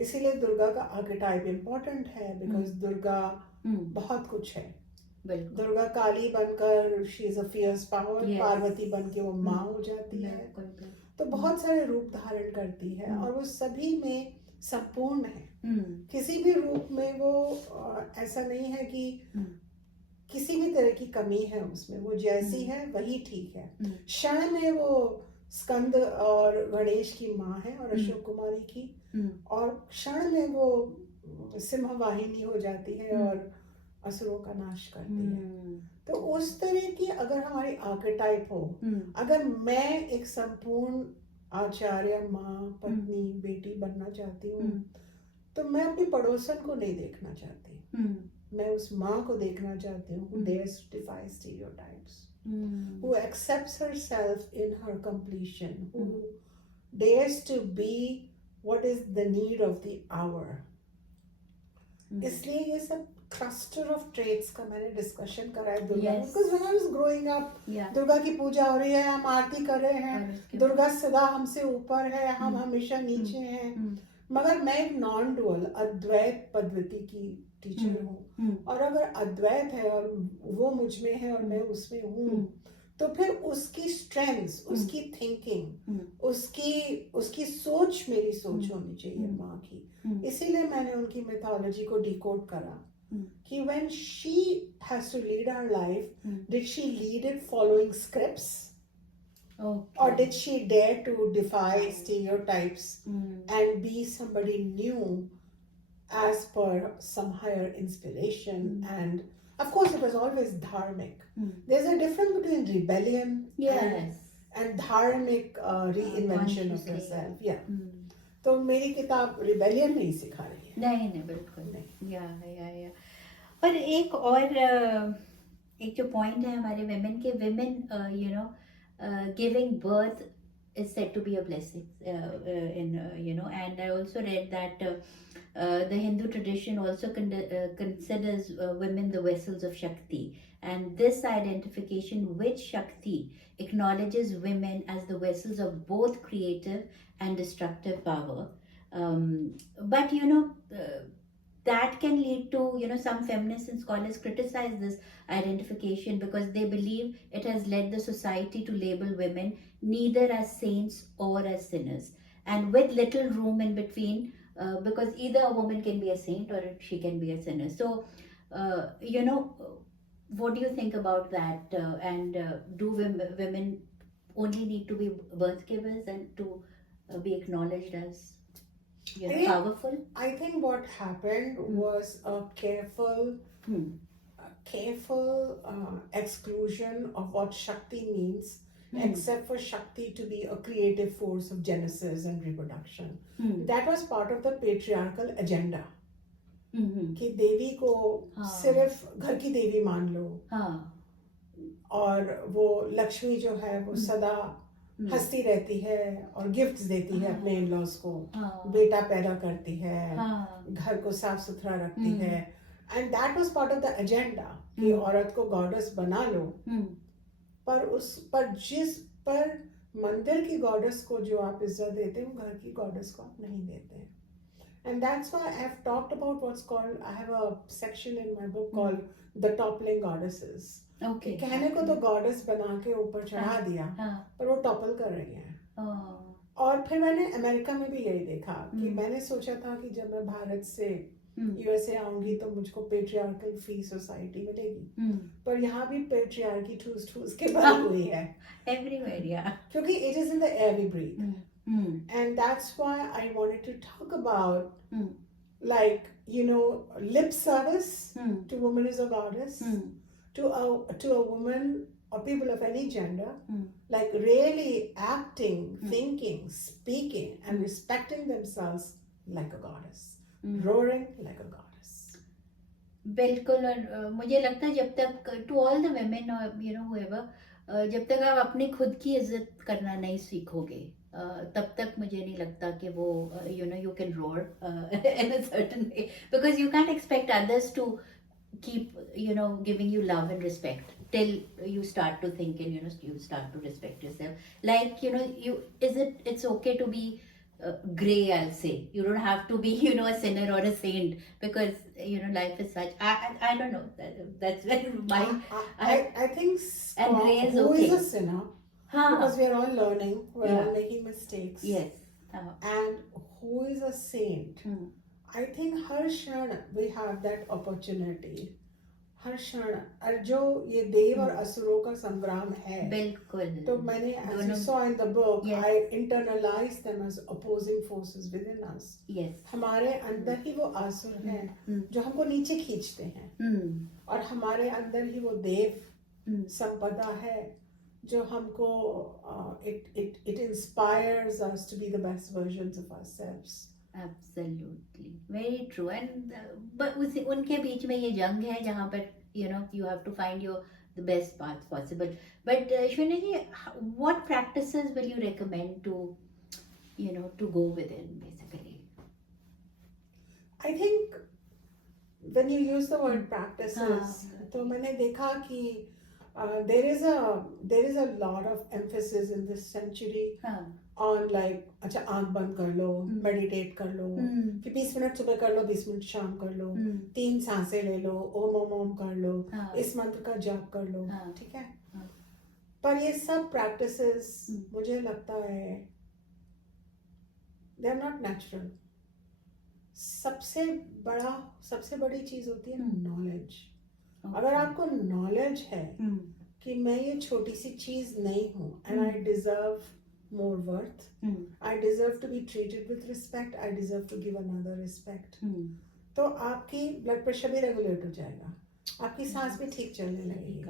इसीलिए दुर्गा का archetype important है, बिकॉज दुर्गा बहुत कुछ है. दुर्गा काली बनकर she is a fierce power, Parvati बन के वो माँ हो जाती है, तो बहुत सारे रूप धारण करती है और वो सभी में संपूर्ण है. किसी भी रूप में वो ऐसा नहीं है कि किसी भी तरह की कमी है उसमें, वो जैसी है वही ठीक है. क्षण में वो स्कंद और गणेश की माँ है और अशोक कुमारी की, और क्षण में वो सिंह वाहिनी हो जाती है और असुरों का नाश करती है. तो उस तरह की अगर हमारी आर्केटाइप हो, अगर मैं एक संपूर्ण आचार्य, माँ, पत्नी, बेटी बनना चाहती हूँ, तो मैं अपनी पड़ोसन को नहीं देखना चाहती. मैं उस माँ को देखना चाहती हूँ who dares to defy stereotypes, who accepts herself in her completion, who dares to be what is the need of the hour. इसलिए ये सब cluster of traits का मैंने डिस्कशन करा है दुर्गा में, because when I was growing up, Durga की पूजा हो रही है, हम आरती कर रहे हैं, दुर्गा सदा हमसे ऊपर है, हम हमेशा नीचे हैं. मगर मैं एक नॉन डुअल अद्वैत पद्धति की टीचर हूँ, और अगर अद्वैत है और वो मुझ में है और मैं उसमें हूँ, तो फिर उसकी स्ट्रेंथ्स, उसकी थिंकिंग, उसकी सोच मेरी सोच होनी चाहिए माँ की. इसीलिए मैंने उनकी मिथोलॉजी को डिकोड करा कि when she has to lead her life, did she lead it following scripts? Okay. Or did she dare to defy stereotypes and be somebody new as per some higher inspiration? And of course it was always dharmic. There's a difference between rebellion and dharmic reinvention of yourself. Yeah. तो मेरी किताब rebellion नहीं सिखा रही है. नहीं बिल्कुल नहीं. या पर एक और एक जो पॉइंट है हमारे women के, women giving birth is said to be a blessing and I also read that the Hindu tradition also considers women the vessels of Shakti, and this identification with Shakti acknowledges women as the vessels of both creative and destructive power. But that can lead to some feminists and scholars criticize this identification because they believe it has led the society to label women neither as saints or as sinners, and with little room in between, because either a woman can be a saint or she can be a sinner. So what do you think about that, and do women only need to be birth givers and to be acknowledged as powerful? I think what happened was a careful exclusion of what Shakti means, except for Shakti to be a creative force of genesis and reproduction. That was part of the patriarchal agenda. कि देवी को सिर्फ घर की देवी मान लो, और वो लक्ष्मी जो है वो सदा हंसती रहती है और गिफ्ट्स देती है अपने इन-लॉज को, बेटा पैदा करती है, घर को साफ सुथरा रखती है. And that was part of the agenda कि औरत को गॉडेस बना लो. पर जिस पर मंदिर की गॉडेस को जो आप इज्जत देते हो, घर की गॉडेस को आप नहीं देते हैं. And that's why I have talked about what's called, I have a section in my book called The Toppling Goddesses. Okay. कहने को तो गॉडेस बना के ऊपर चढ़ा दिया, पर वो टॉपल कर रही हैं. और फिर मैंने अमेरिका में भी यही देखा कि मैंने सोचा था कि जब मैं भारत से यूएसए आऊंगी तो मुझको पेट्रियार्कल फ्री सोसाइटी मिलेगी, पर यहाँ भी पेट्रियार्की ठूस के भरी हुई है everywhere. क्योंकि it is in the air we breathe. And that's why I wanted to talk about lip service to woman as a goddess, to a woman or people of any gender, like really acting, thinking, speaking and respecting themselves like a goddess, roaring like a goddess. बिल्कुल. और मुझे लगता है जब तक to all the women or whoever, जब तक आप अपनी खुद की इज्जत करना नहीं सीखोगे, तब तक मुझे नहीं लगता कि वो you can roar in a certain way, because you can't expect others to keep giving you love and respect till you start to think and you start to respect yourself. Like it's okay to be gray, I'll say. You don't have to be, a sinner or a saint, because, life is such. I don't know. That's where I think and gray is who okay. is a sinner? Because we are all learning, we're all making mistakes. Yes. And who is a saint? I think har kshan we have that opportunity. हर क्षण और जो ये देव और असुरों का संग्राम है, बिल्कुल, तो मैंने as you saw in the book, I internalized them as opposing forces within us. Yes. हमारे अंदर ही वो असुर हैं जो हमको नीचे खींचते हैं, और हमारे अंदर ही वो देव संपदा है जो हमको it inspires us to be the best versions of ourselves. Absolutely, very true. And but उनके बीच में ये जंग है जहाँ पर you have to find the best path possible. But Shunya ji, what practices will you recommend to to go within, basically? I think when you use the word practices, तो मैंने देखा कि there is a lot of emphasis in this century on like अच्छा आंख बंद कर लो, meditate कर लो, फिर 20 मिनट सुबह कर लो, 20 मिनट शाम कर लो, 3 सांसें ले लो, ओम ओम ओम कर लो, इस मंत्र का जाप कर लो, ठीक है? पर ये सब प्रैक्टिसेस मुझे लगता है they are not natural. सबसे बड़ी चीज होती है नॉलेज. अगर आपको नॉलेज है कि मैं ये छोटी सी चीज नहीं हूँ, and I deserve more worth, I deserve to be treated with respect, I deserve to give another respect, तो आपकी ब्लड प्रेशर भी रेगुलेट हो जाएगा, आपकी सांस भी ठीक चलने लगेगी,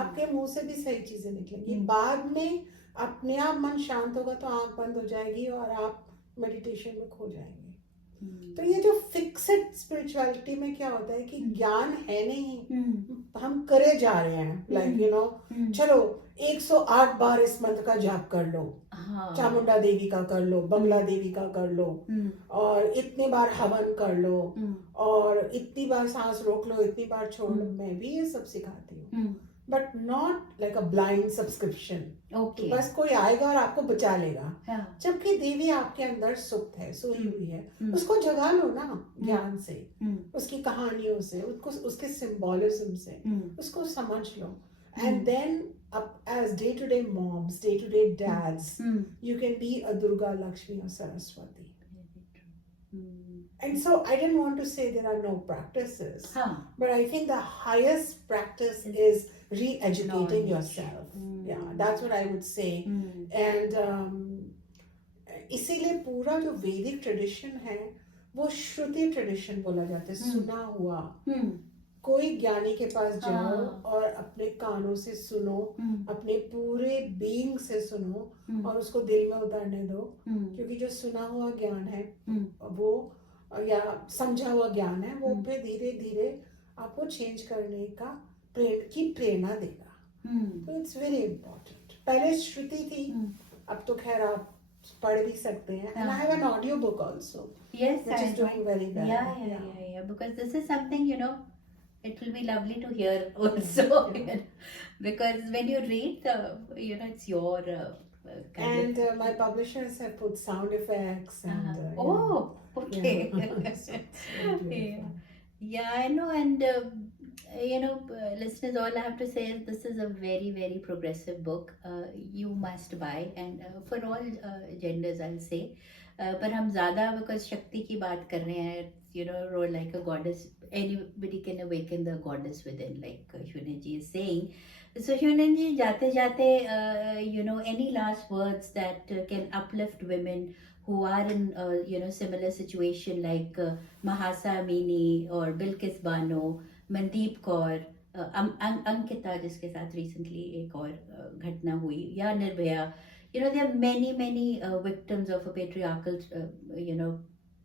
आपके मुंह से भी सही चीजें निकलेंगी, बाद में अपने आप मन शांत होगा तो आंख बंद हो जाएगी और आप मेडिटेशन में खो जाएंगे. तो ये जो फिक्स्ड स्पिरिचुअलिटी में क्या होता है कि ज्ञान है नहीं, हम करे जा रहे हैं, लाइक चलो 108 बार इस मंत्र का जाप कर लो, चामुंडा देवी का कर लो, बंगला देवी का कर लो, और इतनी बार हवन कर लो, और इतनी बार सांस रोक लो, इतनी बार छोड़ लो. मैं भी ये सब सिखाती हूँ, but not like a blind subscription. बस कोई आएगा और आपको बचा लेगा, जबकि देवी आपके अंदर सुप्त है, सोई हुई है, उसको जगा लो ना ज्ञान से, उसकी कहानियों से, उसके सिंबॉलिज्म से, उसको समझ लो. And then as day-to-day moms, day-to-day dads, you can be a Durga, Lakshmi or Saraswati. And so I didn't want to say there are no practices, but I think the highest practice is re-educating yourself. Yeah, that's what I would say. And इसीलिए पूरा जो वैदिक tradition है वो श्रुति tradition बोला जाता है, सुना हुआ. कोई ज्ञानी के पास जाओ और अपने कानों से सुनो, अपने पूरे बीइंग से सुनो, और उसको दिल में उतारने दो, क्योंकि जो सुना हुआ ज्ञान है वो, या समझा हुआ ज्ञान है, वो फिर धीरे धीरे आपको चेंज करने का प्रेरणा देगा. तो इट्स वेरी इम्पोर्टेंट. पहले श्रुति थी, अब तो खैर आप पढ़ भी सकते हैं. And I have an audio book also. Yes, which is doing very well. Yeah. Because this is something, it will be lovely to hear also. Because when you read, it's your and my publishers have put sound effects and okay. Yeah, I know. And listeners, all I have to say is this is a very, very progressive book. You must buy, and for all genders, I'll say. पर हम ज़्यादा because शक्ति की बात कर रहे हैं, role like a goddess. Anybody can awaken the goddess within, like Shunya ji is saying. So Shunya ji, जाते any last words that can uplift women who are in similar situation like Mahasa Amini or Bilkis Bano, Mandeep Kaur, Ankita जिसके साथ recently एक और घटना हुई, या Nirbhaya. There are many victims of a patriarchal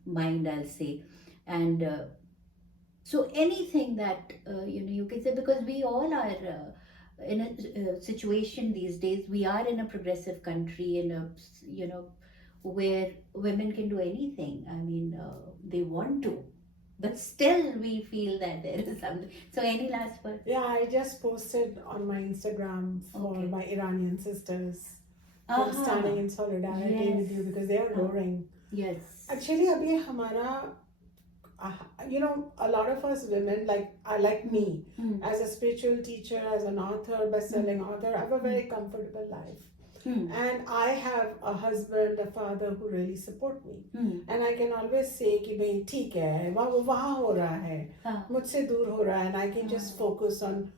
mind, I'll say. And so anything that you can say, because we all are in a situation these days, we are in a progressive country, in a where women can do anything. I mean, they want to, but still we feel that there is something. So any last word? Yeah, I just posted on my Instagram for my Iranian sisters I'm standing in solidarity with you because they are roaring. Yes. Actually, abhi hamara, you know, a lot of us women, like me, as a spiritual teacher, as an author, best-selling author, I have a very comfortable life. And I have a husband, a father who really support me. And I can always say कि भाई ठीक है, वहाँ हो रहा है, मुझसे दूर हो रहा है, and I can just focus on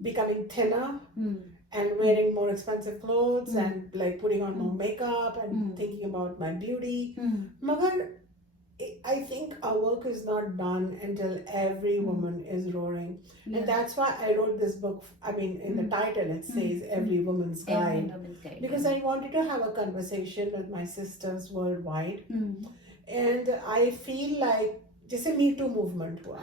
becoming thinner and wearing more expensive clothes and like putting on more makeup and thinking about my beauty. Magar, I think our work is not done until every woman is roaring. And that's why I wrote this book. I mean, in the title it says Every Woman's Guide. Because I wanted to have a conversation with my sisters worldwide. And I feel like, जैसे Me Too movement हुआ,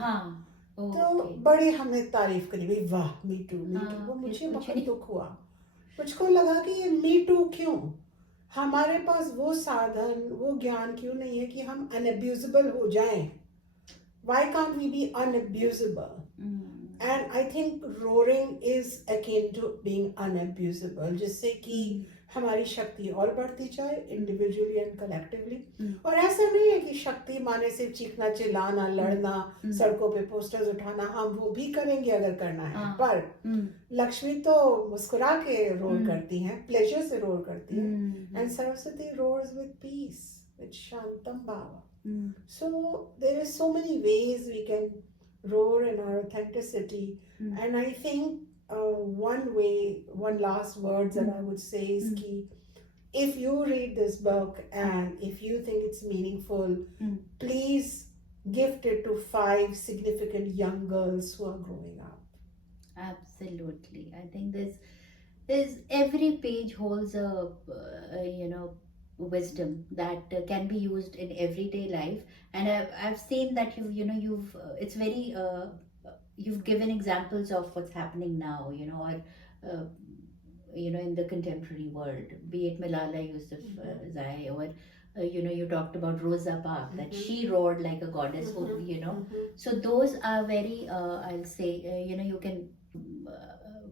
तो बड़े हमने तारीफ करी, भाई वाह Me Too, वो मुझे बहुत दुख हुआ. मुझको लगा कि ये Me Too क्यों? हमारे पास वो साधन, वो ज्ञान क्यों नहीं है कि हम unabusable हो जाएं? Why can't we be unabusable? And I think roaring is akin to being unabusable, जिससे कि हमारी शक्ति और बढ़ती जाए individually and collectively. और ऐसा नहीं है कि शक्ति माने सिर्फ चीखना, चिल्लाना, लड़ना, सड़कों पे पोस्टर्स उठाना, हम वो भी करेंगे अगर करना है. पर लक्ष्मी तो मुस्कुरा के रोल करती हैं, प्लेजर से रोल करती हैं, and Saraswati roars with peace, with Shantam Bhava. So there is so many ways we can roar in our authenticity, and I think one last words that I would say is कि if you read this book and if you think it's meaningful, please gift it to 5 significant young girls who are growing up. Absolutely. I think there's every page holds a wisdom that can be used in everyday life, and I've seen that it's very you've given examples of what's happening now, or in the contemporary world, be it Malala Yousafzai, or you talked about Rosa Parks, that she roared like a goddess, so those are very I'll say you can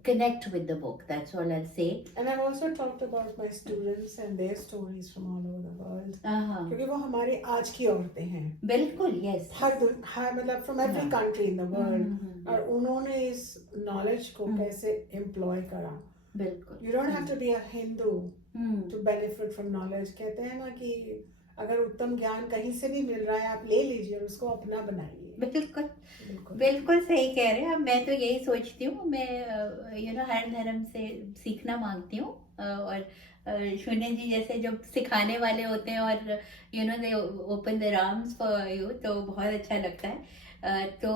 connect with the book. That's all I'll say. And I've also talked about my students and their stories from all over the world. क्योंकि वो हमारे आज की औरतें हैं. बिल्कुल, yes. हर मतलब from every country in the world. और उन्होंने इस knowledge को कैसे employ करा. बिल्कुल. You don't have to be a Hindu to benefit from knowledge. कहते हैं ना कि अगर उत्तम ज्ञान कहीं से भी मिल रहा है, आप ले लीजिए और उसको अपना बनाइए. बिल्कुल सही कह रहे हैं. मैं तो यही सोचती हूँ, मैं हर धर्म से सीखना मांगती हूँ, और शून्य जी जैसे जब सिखाने वाले होते हैं और दे open there arms for you, तो बहुत अच्छा लगता है. तो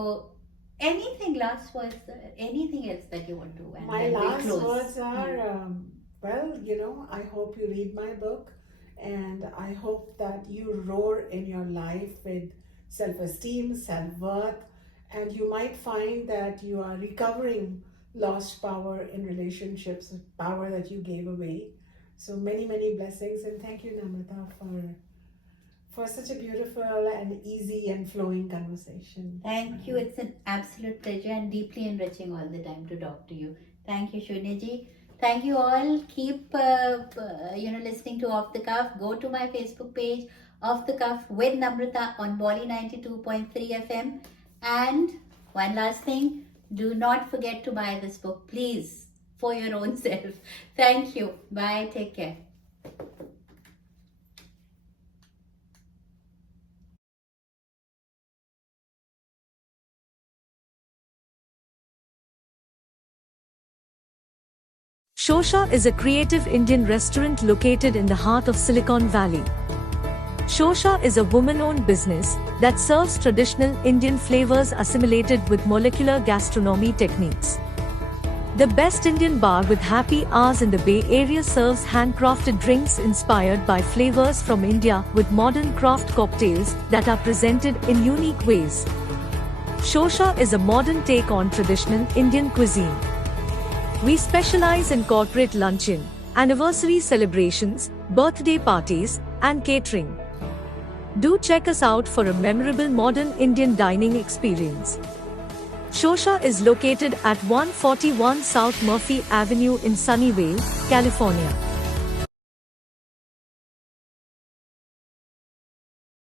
anything last words, anything else that you want to? And my last words are I hope you read my book, and I hope that you roar in your life with self-esteem, self-worth, and you might find that you are recovering lost power in relationships, power that you gave away. So many blessings, and thank you, Namrita, for such a beautiful and easy and flowing conversation. Thank you. It's an absolute pleasure and deeply enriching all the time to talk to you. Thank you, Shunya ji. Thank you all. Keep listening to Off the Cuff. Go to my Facebook page, Off the Cuff with Namrita on bolly 92.3 FM. And one last thing, do not forget to buy this book, please, for your own self. Thank you. Bye. Take care. Shosha is a creative Indian restaurant located in the heart of Silicon Valley. Shosha is a woman-owned business that serves traditional Indian flavors assimilated with molecular gastronomy techniques. The best Indian bar with happy hours in the Bay Area serves handcrafted drinks inspired by flavors from India with modern craft cocktails that are presented in unique ways. Shosha is a modern take on traditional Indian cuisine. We specialize in corporate luncheon, anniversary celebrations, birthday parties, and catering. Do check us out for a memorable modern Indian dining experience. Shosha is located at 141 South Murphy Avenue in Sunnyvale, California.